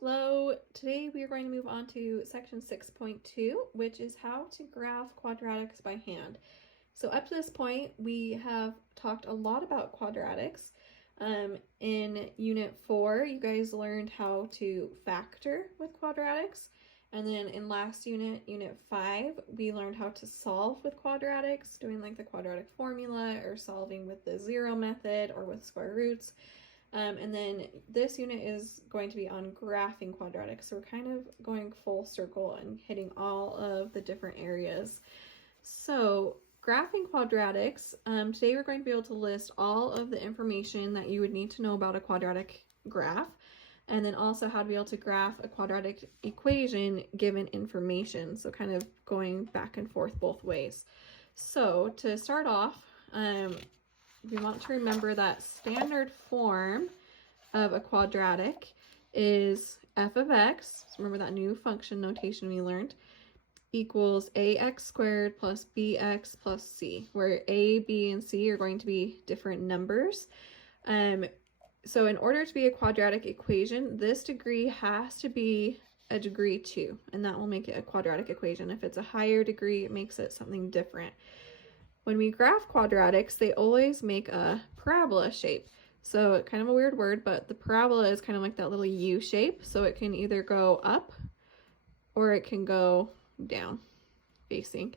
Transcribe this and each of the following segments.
Hello, today we are going to move on to section 6.2, which is how to graph quadratics by hand. So up to this point, we have talked a lot about quadratics. In Unit 4, you guys learned how to factor with quadratics. And then in last unit, Unit 5, we learned how to solve with quadratics, doing like the quadratic formula or solving with the zero method or with square roots. And then this unit is going to be on graphing quadratics. So we're kind of going full circle and hitting all of the different areas. So graphing quadratics, today we're going to be able to list all of the information that you would need to know about a quadratic graph, and then also how to be able to graph a quadratic equation given information. So kind of going back and forth both ways. So to start off, we want to remember that standard form of a quadratic is f of x, so remember that new function notation we learned, equals ax squared plus bx plus c, where a, b, and c are going to be different numbers. So in order to be a quadratic equation, this degree has to be a degree 2, and that will make it a quadratic equation. If it's a higher degree, it makes it something different. When we graph quadratics, they always make a parabola shape. So kind of a weird word, but the parabola is kind of like that little U shape. So it can either go up or it can go down facing.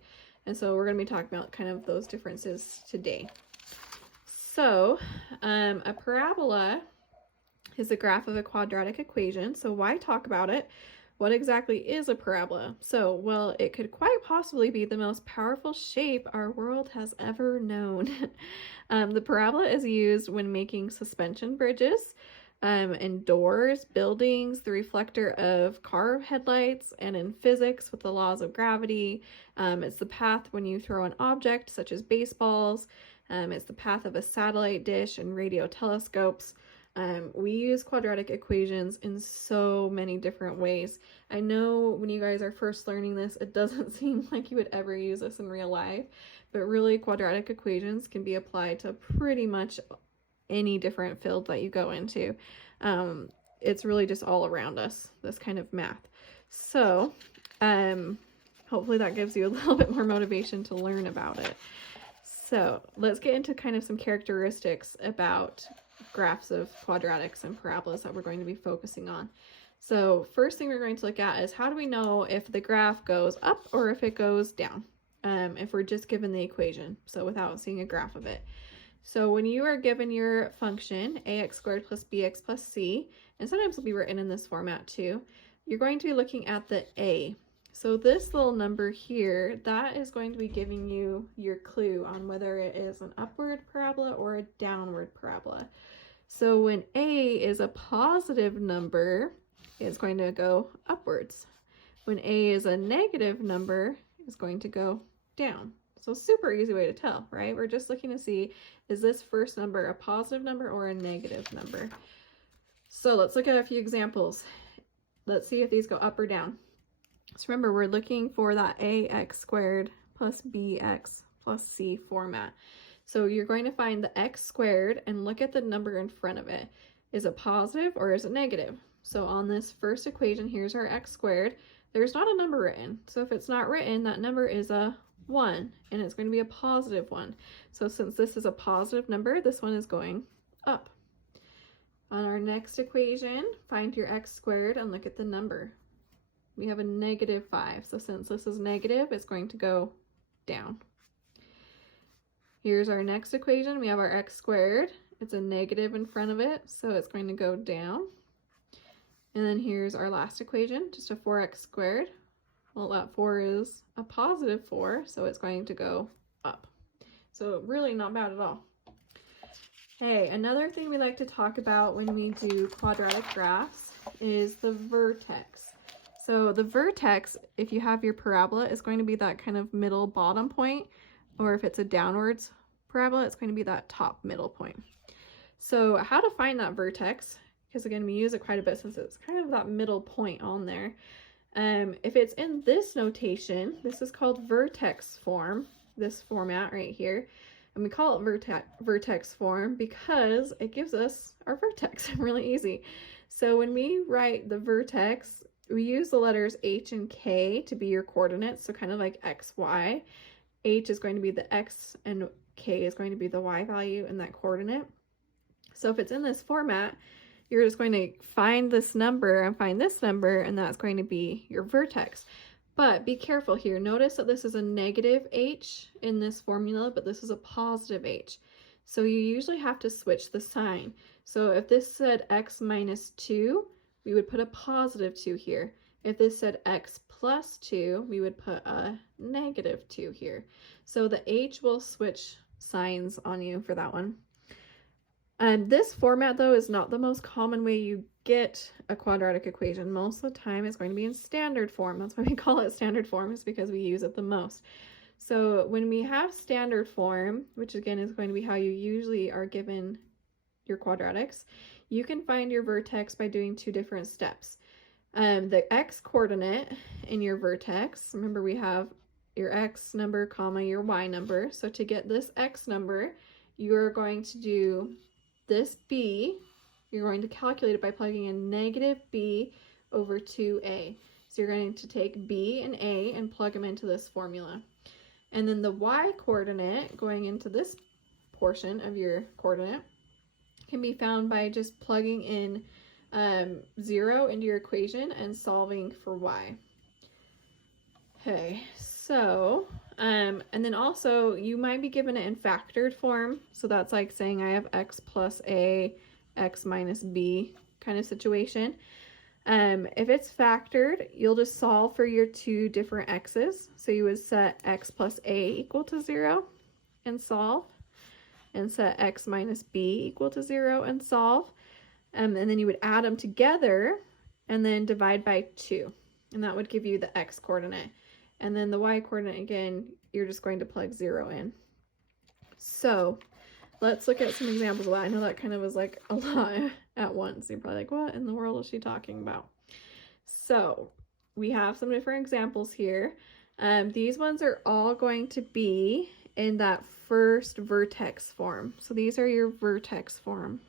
And so we're going to be talking about kind of those differences today. So a parabola is a graph of a quadratic equation. So why talk about it? What exactly is a parabola? So, well, it could quite possibly be the most powerful shape our world has ever known. The parabola is used when making suspension bridges, in doors, buildings, the reflector of car headlights, and in physics with the laws of gravity. It's the path when you throw an object, such as baseballs. It's the path of a satellite dish and radio telescopes. We use quadratic equations in so many different ways. I know when you guys are first learning this, it doesn't seem like you would ever use this in real life, but really quadratic equations can be applied to pretty much any different field that you go into. It's really just all around us, this kind of math. So hopefully that gives you a little bit more motivation to learn about it. So let's get into kind of some characteristics about graphs of quadratics and parabolas that we're going to be focusing on. So first thing we're going to look at is how do we know if the graph goes up or if it goes down, if we're just given the equation, so without seeing a graph of it. So when you are given your function ax squared plus bx plus c, and sometimes it'll be written in this format too, you're going to be looking at the a. So this little number here, that is going to be giving you your clue on whether it is an upward parabola or a downward parabola. So when a is a positive number, it's going to go upwards. When a is a negative number, it's going to go down. So super easy way to tell, right? We're just looking to see, is this first number a positive number or a negative number? So let's look at a few examples. Let's see if these go up or down. So remember, we're looking for that ax squared plus bx plus c format. So you're going to find the x squared and look at the number in front of it. Is it positive or is it negative? So on this first equation, here's our x squared. There's not a number written. So if it's not written, that number is a 1, and it's going to be a positive 1. So since this is a positive number, this one is going up. On our next equation, find your x squared and look at the number. We have a negative 5. So since this is negative, it's going to go down. Here's our next equation. We have our x squared. It's a negative in front of it, so it's going to go down. And then here's our last equation, just a 4x squared. Well, that 4 is a positive 4, so it's going to go up. So really not bad at all. Hey, another thing we like to talk about when we do quadratic graphs is the vertex. So the vertex, if you have your parabola, is going to be that kind of middle bottom point, or if it's a downwards parabola, it's going to be that top middle point. So how to find that vertex, because again, we use it quite a bit since it's kind of that middle point on there. If it's in this notation, this is called vertex form, this format right here. And we call it vertex form because it gives us our vertex. Really easy. So when we write the vertex, we use the letters H and K to be your coordinates, so kind of like X, Y. H is going to be the X and K is going to be the Y value in that coordinate. So if it's in this format, you're just going to find this number and find this number, and that's going to be your vertex. But be careful here. Notice that this is a negative H in this formula, but this is a positive H. So you usually have to switch the sign. So if this said X minus 2, we would put a positive 2 here. If this said X plus 2, we would put a negative 2 here. So the H will switch signs on you for that one. This format, though, is not the most common way you get a quadratic equation. Most of the time, it's going to be in standard form. That's why we call it standard form, is because we use it the most. So when we have standard form, which again is going to be how you usually are given your quadratics, you can find your vertex by doing two different steps. The x coordinate in your vertex, remember we have your x number, comma, your y number. So to get this x number, you're going to do this b, you're going to calculate it by plugging in negative b over 2a. So you're going to take b and a and plug them into this formula. And then the y coordinate going into this portion of your coordinate can be found by just plugging in 0 into your equation and solving for y. Okay, so, and then also you might be given it in factored form. So that's like saying I have x plus a, x minus b kind of situation. If it's factored, you'll just solve for your two different x's. So you would set x plus a equal to 0 and solve, and set x minus b equal to 0 and solve. And then you would add them together and then divide by 2. And that would give you the x coordinate. And then the y coordinate, again, you're just going to plug 0 in. So let's look at some examples of that. I know that kind of was like a lot at once. You're probably like, what in the world is she talking about? So we have some different examples here. These ones are all going to be in that first vertex form. So these are your vertex form.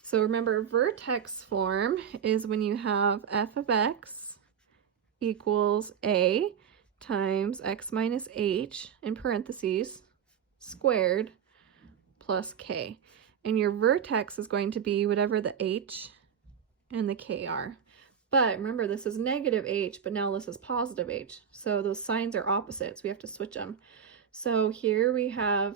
So remember, vertex form is when you have f of x equals a times x minus h in parentheses squared plus k. And your vertex is going to be whatever the h and the k are. But remember, this is negative h, but now this is positive h. So those signs are opposites. We have to switch them. So here we have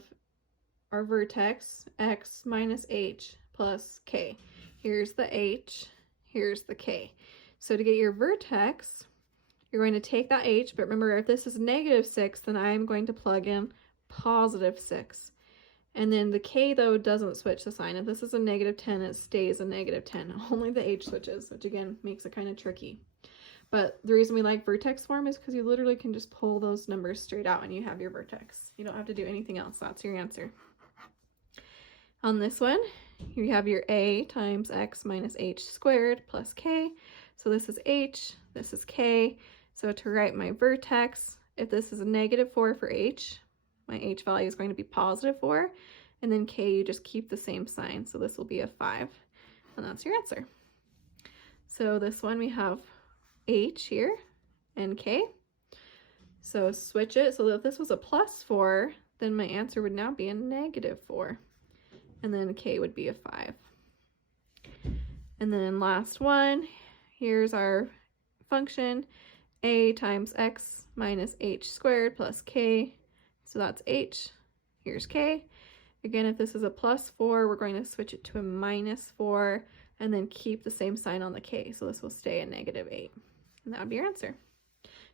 our vertex, x minus h plus k. Here's the h, here's the k. So to get your vertex, you're going to take that h, but remember, if this is negative 6, then I'm going to plug in positive 6. And then the k, though, doesn't switch the sign. If this is a negative 10, it stays a negative 10. Only the h switches, which again makes it kind of tricky. But the reason we like vertex form is because you literally can just pull those numbers straight out and you have your vertex. You don't have to do anything else. That's your answer. On this one, you have your a times x minus h squared plus k. So this is h, this is k. So to write my vertex, if this is a negative 4 for h, my h value is going to be positive 4. And then k, you just keep the same sign. So this will be a 5. And that's your answer. So this one we have h here and k. So switch it. So if this was a plus 4, then my answer would now be a negative 4. And then k would be a 5. And then last one, here's our function, a times x minus h squared plus k. So that's h, here's k. Again, if this is a plus 4, we're going to switch it to a minus 4 and then keep the same sign on the k. So this will stay a negative 8. And that would be your answer.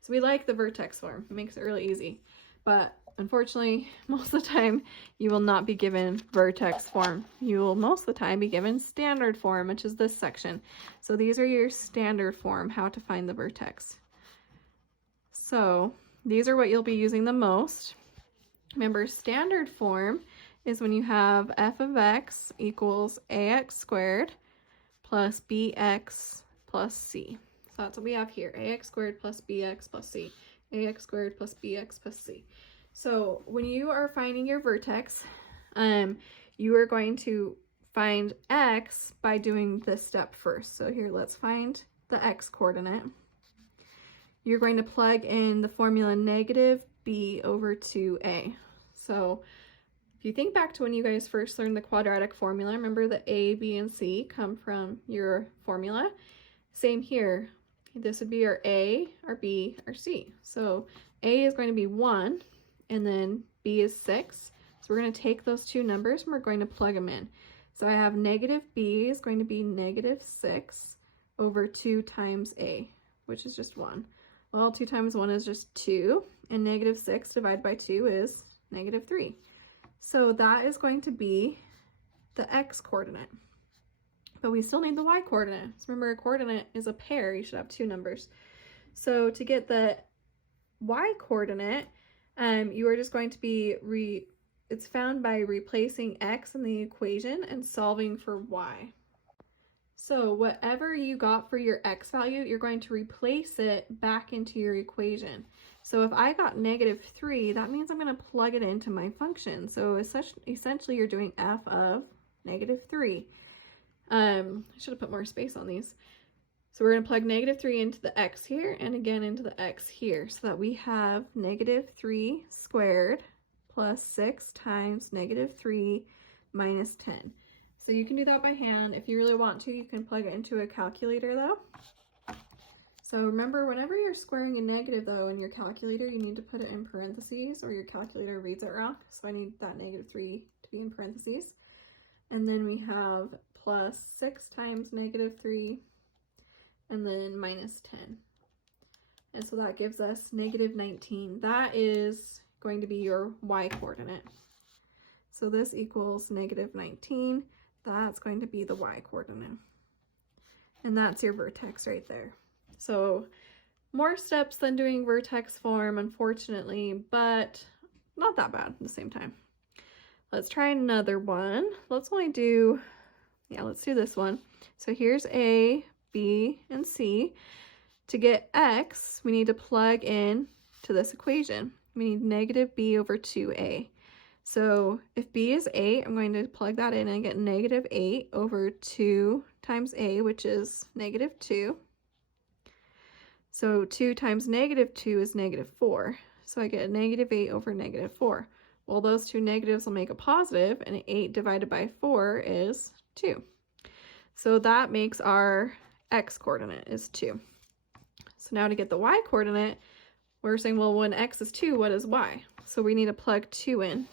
So we like the vertex form. It makes it really easy. But unfortunately, most of the time, you will not be given vertex form. You will most of the time be given standard form, which is this section. So these are your standard form, how to find the vertex. So these are what you'll be using the most. Remember, standard form is when you have f of x equals ax squared plus bx plus c. So that's what we have here, ax squared plus bx plus c. ax squared plus bx plus c. So when you are finding your vertex, you are going to find x by doing this step first. So here, let's find the x coordinate. You're going to plug in the formula negative b over 2a. So if you think back to when you guys first learned the quadratic formula, remember that a, b, and c come from your formula. Same here. This would be our a, our b, our c. So a is going to be 1, and then b is 6. So we're going to take those two numbers and we're going to plug them in. So I have negative b is going to be negative 6 over 2 times a, which is just 1. Well, 2 times 1 is just 2, and negative 6 divided by 2 is negative 3. So that is going to be the x coordinate. But we still need the y coordinate. So remember, a coordinate is a pair. You should have two numbers. So to get the y coordinate, you are just going to be, it's found by replacing x in the equation and solving for y. So whatever you got for your x value, you're going to replace it back into your equation. So if I got negative 3, that means I'm going to plug it into my function. So essentially you're doing f of negative 3. I should have put more space on these. So we're going to plug negative 3 into the x here and again into the x here, so that we have negative 3 squared plus 6 times negative 3 minus 10. So you can do that by hand. If you really want to, you can plug it into a calculator though. So remember, whenever you're squaring a negative though in your calculator, you need to put it in parentheses or your calculator reads it wrong. So I need that negative 3 to be in parentheses. And then we have plus 6 times negative 3 and then minus 10. And so that gives us negative 19. That is going to be your y coordinate. So this equals negative 19. That's going to be the y coordinate. And that's your vertex right there. So more steps than doing vertex form, unfortunately, but not that bad at the same time. Let's try another one. Let's do this one. So here's A, B, and C. To get x, we need to plug in to this equation. We need negative b over 2a. So if b is 8, I'm going to plug that in and get negative 8 over 2 times a, which is negative 2. So 2 times negative 2 is negative 4. So I get negative 8 over negative 4. Well, those two negatives will make a positive, and 8 divided by 4 is 2. So that makes our x coordinate is 2. So now to get the y coordinate, we're saying, well, when x is 2, what is y? So we need to plug 2 in.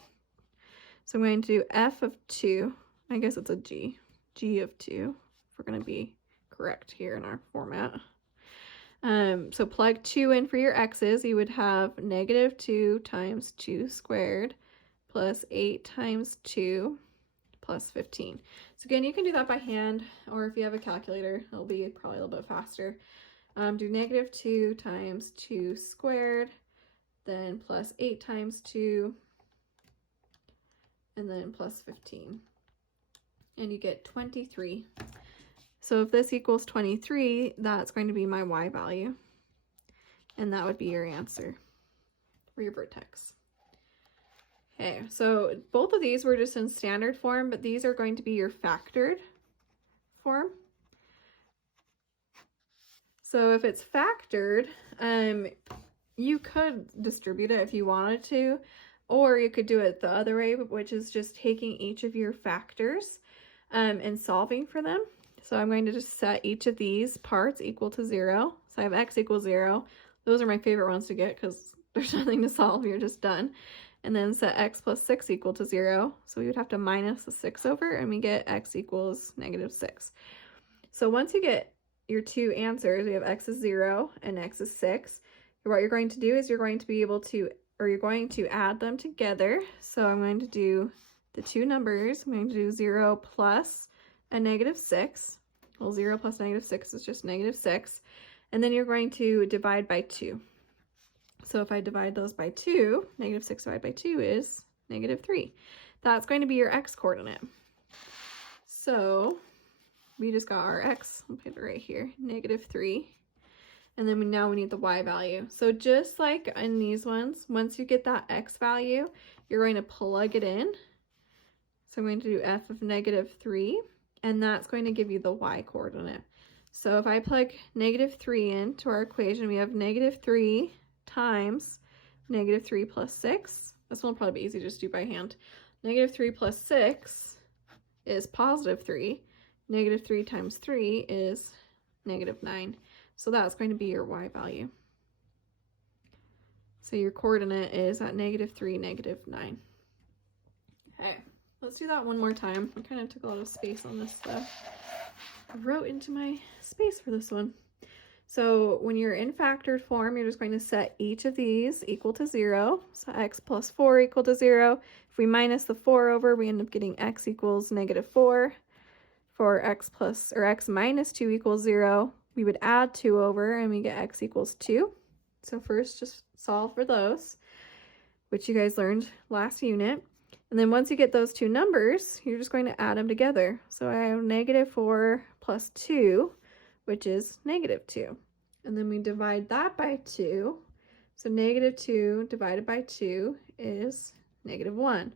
So I'm going to do f of 2. I guess it's a g of 2, if we're going to be correct here in our format. So plug 2 in for your x's. You would have negative 2 times 2 squared plus 8 times 2 plus 15. So again, you can do that by hand, or if you have a calculator, it'll be probably a little bit faster. Do negative 2 times 2 squared, then plus 8 times 2, and then plus 15. And you get 23. So if this equals 23, that's going to be my y value. And that would be your answer for your vertex. Okay, so both of these were just in standard form, but these are going to be your factored form. So if it's factored, you could distribute it if you wanted to, or you could do it the other way, which is just taking each of your factors and solving for them. So I'm going to just set each of these parts equal to 0. So I have x equals 0. Those are my favorite ones to get because there's nothing to solve. You're just done. And then set x plus 6 equal to 0. So we would have to minus the 6 over, and we get x equals negative 6. So once you get your two answers, we have x is 0 and x is 6. What you're going to do is you're going to add them together. So I'm going to do the two numbers. I'm going to do 0 plus a negative 6. Well, 0 plus negative 6 is just negative 6. And then you're going to divide by 2. So if I divide those by 2, negative 6 divided by 2 is negative 3. That's going to be your x coordinate. So we just got our x, I'll put it right here, negative 3. And then now we need the y value. So just like in these ones, once you get that x value, you're going to plug it in. So I'm going to do f of -3, and that's going to give you the y coordinate. So if I plug -3 into our equation, we have -3 times -3 plus 6. This one will probably be easy to just do by hand. -3 plus 6 is +3. -3 times 3 is -9. So that's going to be your y value. So your coordinate is at -3, -9. Okay, let's do that one more time. I kind of took a lot of space on this stuff. I wrote into my space for this one. So when you're in factored form, you're just going to set each of these equal to 0. So x plus 4 equal to 0. If we minus the 4 over, we end up getting x equals -4. For x minus 2 equals 0, we would add 2 over and we get x equals 2. So first just solve for those, which you guys learned last unit. And then once you get those two numbers, you're just going to add them together. So I have -4 plus 2, which is -2. And then we divide that by 2. So -2 divided by 2 is -1.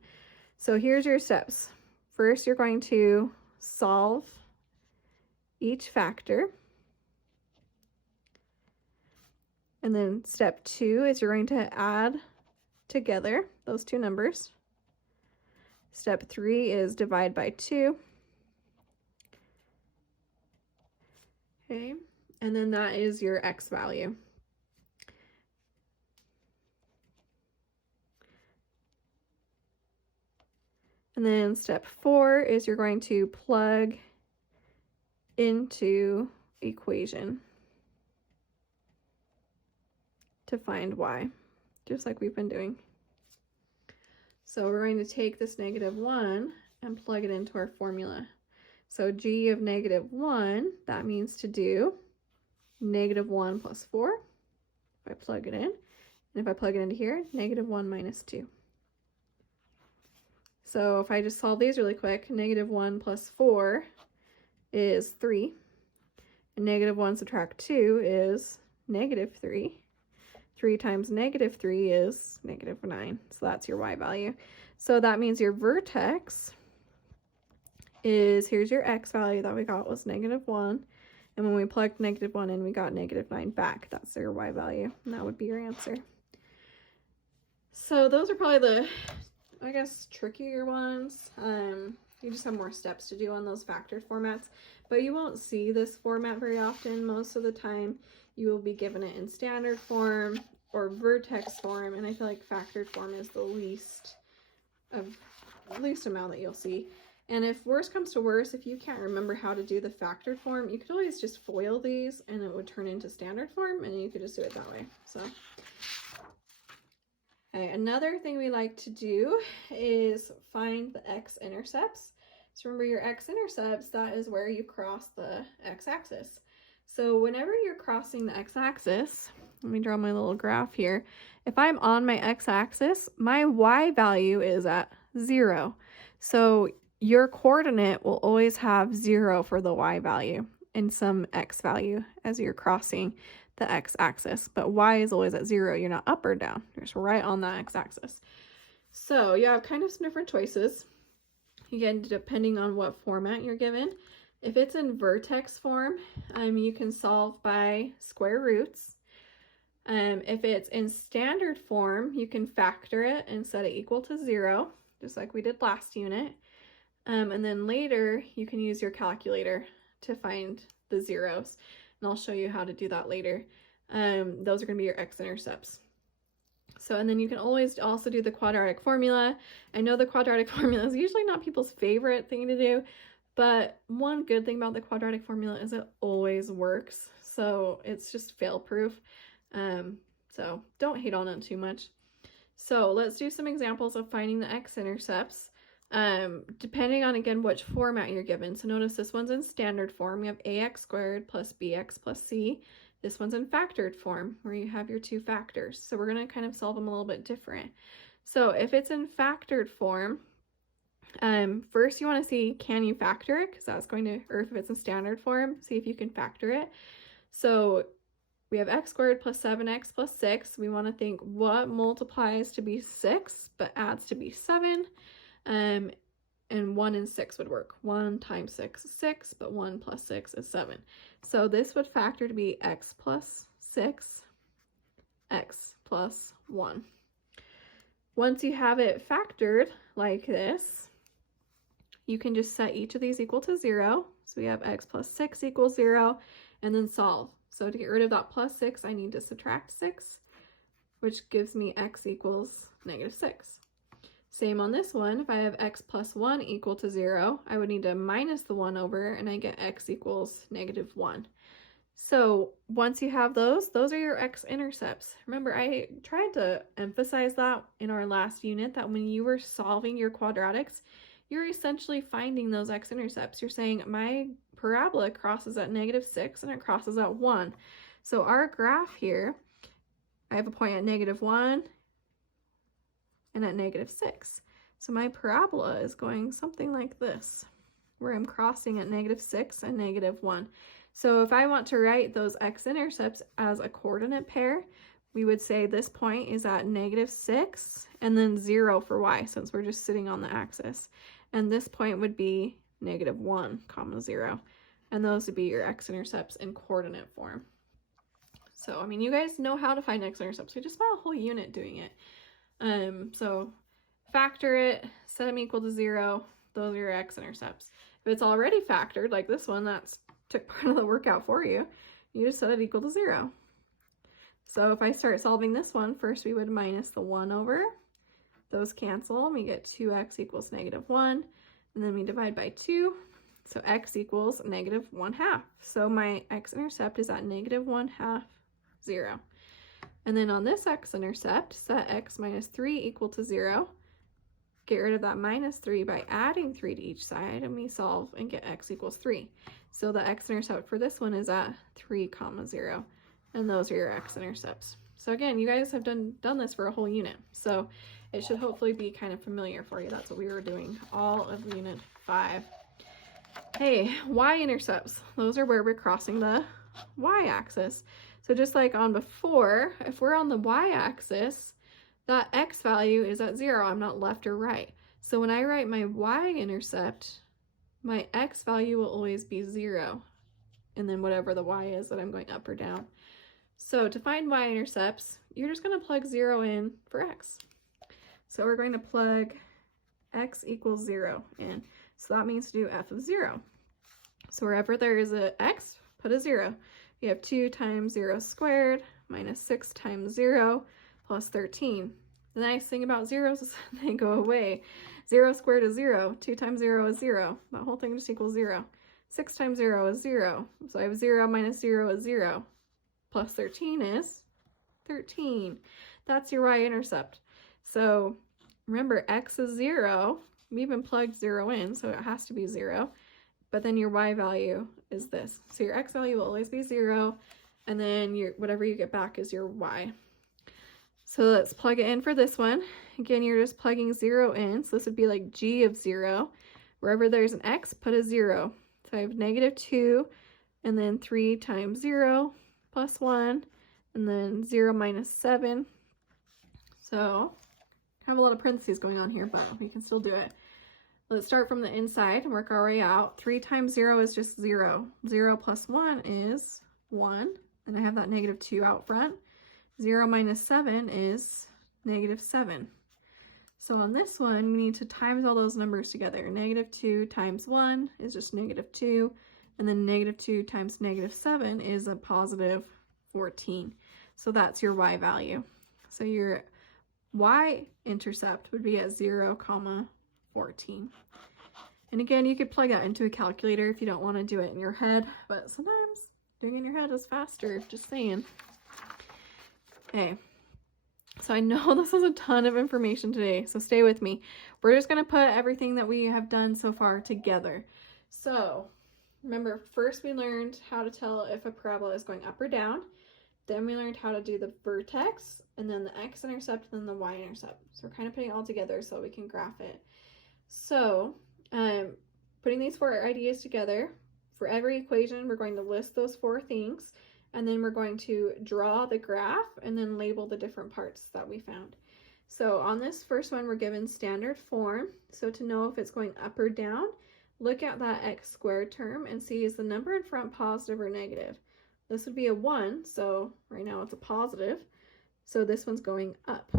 So here's your steps. First, you're going to solve each factor. And then step 2 is you're going to add together those two numbers. Step 3 is divide by 2. Okay, and then that is your x value. And then step 4 is you're going to plug into equation to find y, just like we've been doing. So we're going to take this -1 and plug it into our formula. So g of -1, that means to do -1 plus 4. If I plug it in, and if I plug it into here, -1 minus 2. So if I just solve these really quick, -1 plus 4 is 3. And -1 subtract 2 is -3. 3 times -3 is -9. So that's your y value. So that means your vertex is, here's your x value that we got was -1. And when we plugged -1 in, we got -9 back. That's your y value. And that would be your answer. So those are probably the, I guess, trickier ones. You just have more steps to do on those factored formats. But you won't see this format very often. Most of the time, you will be given it in standard form or vertex form, and I feel like factored form is the least amount that you'll see. And if worse comes to worse, if you can't remember how to do the factored form, you could always just FOIL these and it would turn into standard form, and you could just do it that way. So okay, another thing we like to do is find the x-intercepts. So remember your x-intercepts, that is where you cross the x-axis. So whenever you're crossing the x-axis, let me draw my little graph here. If I'm on my x-axis, my y value is at 0. So your coordinate will always have 0 for the y value and some x value as you're crossing the x-axis. But y is always at 0. You're not up or down. You're just right on that x-axis. So you have kind of some different choices. Again, depending on what format you're given. If it's in vertex form, you can solve by square roots. If it's in standard form, you can factor it and set it equal to 0, just like we did last unit. And then later, you can use your calculator to find the zeros. And I'll show you how to do that later. Those are going to be your x-intercepts. So, and then you can always also do the quadratic formula. I know the quadratic formula is usually not people's favorite thing to do, but one good thing about the quadratic formula is it always works. So it's just fail-proof. So don't hate on it too much. So let's do some examples of finding the x-intercepts, depending on, again, which format you're given. So notice this one's in standard form. We have ax squared plus bx plus c. This one's in factored form, where you have your two factors. So we're going to kind of solve them a little bit different. So if it's in factored form, first you want to see, can you factor it? Because that's going to, or if it's in standard form, see if you can factor it. So we have x squared plus 7x plus 6. We want to think what multiplies to be 6 but adds to be 7. And 1 and 6 would work. 1 times 6 is 6, but 1 plus 6 is 7. So this would factor to be x plus 6, x plus 1. Once you have it factored like this, you can just set each of these equal to 0. So we have x plus 6 equals 0, and then solve. So to get rid of that plus 6, I need to subtract 6, which gives me x equals -6. Same on this one. If I have x plus 1 equal to 0, I would need to minus the 1 over, and I get x equals -1. So once you have those are your x-intercepts. Remember, I tried to emphasize that in our last unit, that when you were solving your quadratics, you're essentially finding those x-intercepts. You're saying my parabola crosses at -6 and it crosses at 1. So our graph here, I have a point at -1 and at -6. So my parabola is going something like this, where I'm crossing at -6 and -1. So if I want to write those x-intercepts as a coordinate pair, we would say this point is at -6 and then 0 for y, since we're just sitting on the axis. And this point would be -1, 0. And those would be your x-intercepts in coordinate form. So, I mean, you guys know how to find x-intercepts. We just spent a whole unit doing it. So factor it, set them equal to 0. Those are your x-intercepts. If it's already factored, like this one, that's took part of the workout for you, you just set it equal to 0. So if I start solving this one, first we would minus the 1 over. Those cancel, and we get 2x equals -1, and then we divide by 2. So x equals -1/2. So my x-intercept is at -1/2, 0. And then on this x-intercept, set x minus 3 equal to 0. Get rid of that -3 by adding 3 to each side, and we solve and get x equals 3. So the x-intercept for this one is at 3, 0. And those are your x-intercepts. So again, you guys have done this for a whole unit. So it should hopefully be kind of familiar for you. That's what we were doing all of Unit 5. Hey, y-intercepts. Those are where we're crossing the y-axis. So just like on before, if we're on the y-axis, that x value is at 0. I'm not left or right. So when I write my y-intercept, my x value will always be 0. And then whatever the y is that I'm going up or down. So to find y-intercepts, you're just going to plug 0 in for x. So we're going to plug x equals 0 in. So that means to do f of 0. So wherever there is a x, put a 0. You have 2 times 0 squared minus 6 times 0 plus 13. The nice thing about zeros is they go away. 0 squared is 0. 2 times 0 is 0. That whole thing just equals 0. 6 times 0 is 0. So I have 0 minus 0 is 0. Plus 13 is 13. That's your y-intercept. So remember, x is 0. We even plugged 0 in, so it has to be 0. But then your y value is this. So your x value will always be 0, and then your whatever you get back is your y. So let's plug it in for this one. Again, you're just plugging 0 in, so this would be like g of 0. Wherever there's an x, put a 0. So I have -2, and then 3 times 0 plus 1, and then 0 minus 7. So I have a lot of parentheses going on here, but we can still do it. Let's start from the inside and work our way out. 3 times 0 is just 0. 0 plus 1 is 1, and I have that -2 out front. 0 minus 7 is -7. So on this one, we need to times all those numbers together. -2 times 1 is just -2, and then -2 times -7 is a positive 14. So that's your y value. So your y-intercept would be at 0, 14. And again, you could plug that into a calculator if you don't want to do it in your head, but sometimes doing it in your head is faster, just saying. Okay, so I know this is a ton of information today, so stay with me. We're just going to put everything that we have done so far together. So remember, first we learned how to tell if a parabola is going up or down. Then we learned how to do the vertex, and then the x-intercept, and then the y-intercept. So we're kind of putting it all together so we can graph it. So putting these 4 ideas together, for every equation, we're going to list those 4 things, and then we're going to draw the graph and then label the different parts that we found. So on this first one, we're given standard form. So to know if it's going up or down, look at that x squared term and see, is the number in front positive or negative? This would be a 1, so right now it's a positive. So this one's going up.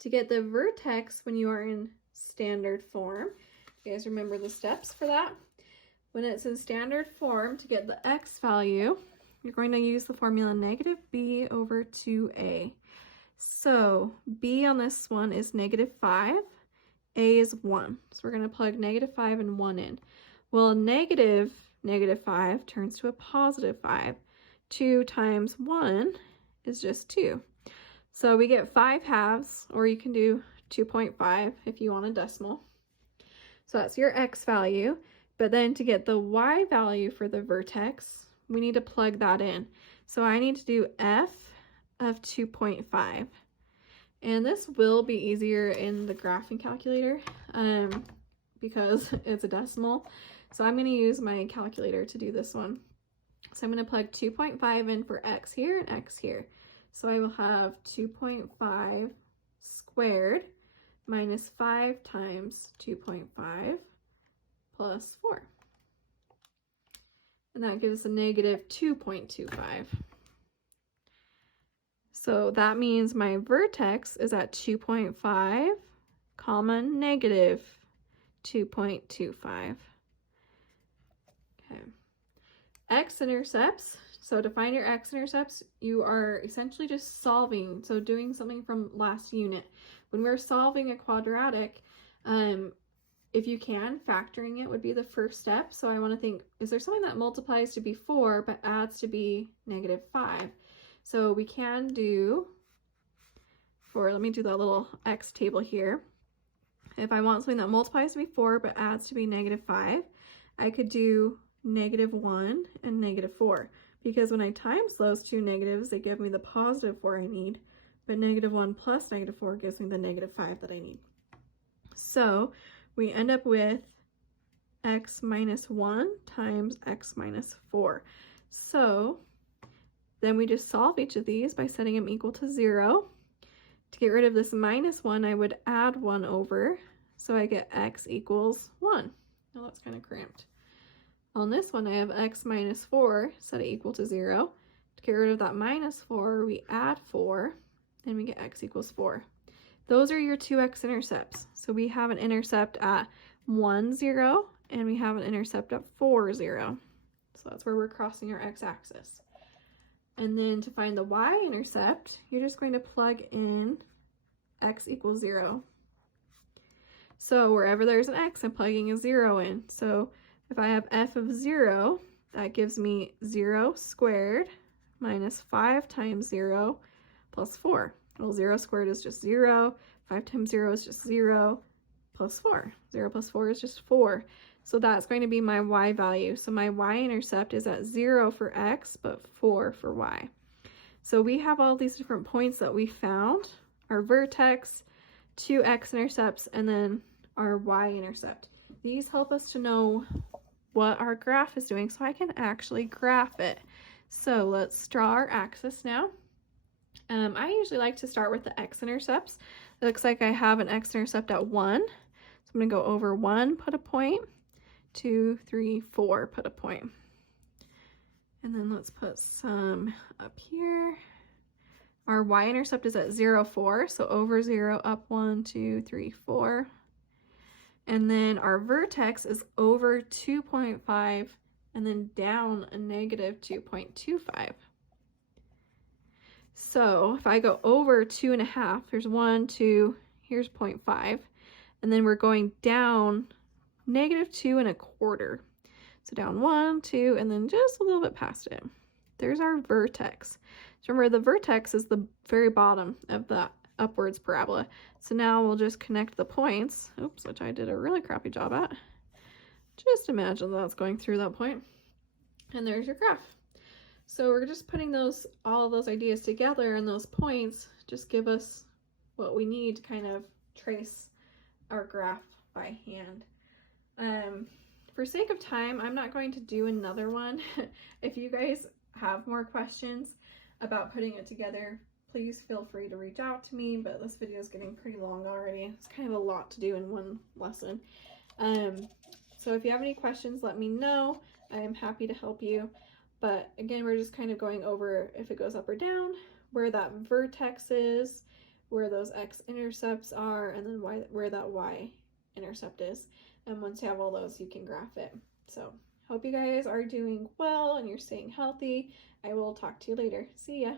To get the vertex when you are in standard form, you guys remember the steps for that? When it's in standard form, to get the x value, you're going to use the formula negative b over 2a. So b on this one is negative 5, a is 1. So we're going to plug negative 5 and 1 in. Well, negative 5 turns to a positive 5. 2 times 1 is just 2. So we get 5 halves, or you can do 2.5 if you want a decimal. So that's your x value. But then to get the y value for the vertex, we need to plug that in. So I need to do f of 2.5. And this will be easier in the graphing calculator because it's a decimal. So I'm going to use my calculator to do this one. So I'm going to plug 2.5 in for x here and x here. So I will have 2.5 squared minus 5 times 2.5 plus 4. And that gives a negative 2.25. So that means my vertex is at 2.5, comma, negative 2.25. Okay. X-intercepts. So to find your x-intercepts, you are essentially just solving, so doing something from last unit. When we're solving a quadratic, if you can, factoring it would be the first step. So I want to think, is there something that multiplies to be 4 but adds to be negative 5? So we can do, let me do that little x table here. If I want something that multiplies to be 4 but adds to be negative 5, I could do negative 1 and negative 4. Because when I times those two negatives, they give me the positive 4 I need, but negative 1 plus negative 4 gives me the negative 5 that I need. So we end up with x minus 1 times x minus 4. So then we just solve each of these by setting them equal to 0. To get rid of this minus 1, I would add 1 over, so I get x equals 1. Now that's kind of cramped. On this one, I have x minus 4 set it equal to 0. To get rid of that minus 4, we add 4, and we get x equals 4. Those are your two x-intercepts. So we have an intercept at 1, 0, and we have an intercept at 4, 0. So that's where we're crossing our x-axis. And then to find the y-intercept, you're just going to plug in x equals 0. So wherever there's an x, I'm plugging a 0 in. So if I have f of 0, that gives me 0 squared minus 5 times 0 plus 4. Well, 0 squared is just 0, 5 times 0 is just 0, plus 4. 0 plus 4 is just 4. So that's going to be my y value. So my y-intercept is at 0 for x, but 4 for y. So we have all these different points that we found, our vertex, two x-intercepts, and then our y-intercept. These help us to know what our graph is doing so I can actually graph it. So let's draw our axis now. I usually like to start with the x-intercepts. It looks like I have an x-intercept at 1. So I'm going to go over 1, put a point, 2, 3, 4, put a point. And then let's put some up here. Our y-intercept is at 0, 4, so over 0, up 1, 2, 3, 4. And then our vertex is over 2.5 and then down a negative 2.25. So if I go over 2.5, there's 1, 2, here's 0.5, and then we're going down negative 2.25. So down 1, 2, and then just a little bit past it. There's our vertex. So remember, the vertex is the very bottom of the upwards parabola. So now we'll just connect the points, oops, which I did a really crappy job at. Just imagine that's going through that point. And there's your graph. So we're just putting all of those ideas together, and those points just give us what we need to kind of trace our graph by hand. For sake of time, I'm not going to do another one. If you guys have more questions about putting it together, please feel free to reach out to me, but this video is getting pretty long already. It's kind of a lot to do in one lesson. So if you have any questions, let me know. I am happy to help you. But again, we're just kind of going over if it goes up or down, where that vertex is, where those x-intercepts are, and then where that y-intercept is. And once you have all those, you can graph it. So hope you guys are doing well and you're staying healthy. I will talk to you later. See ya.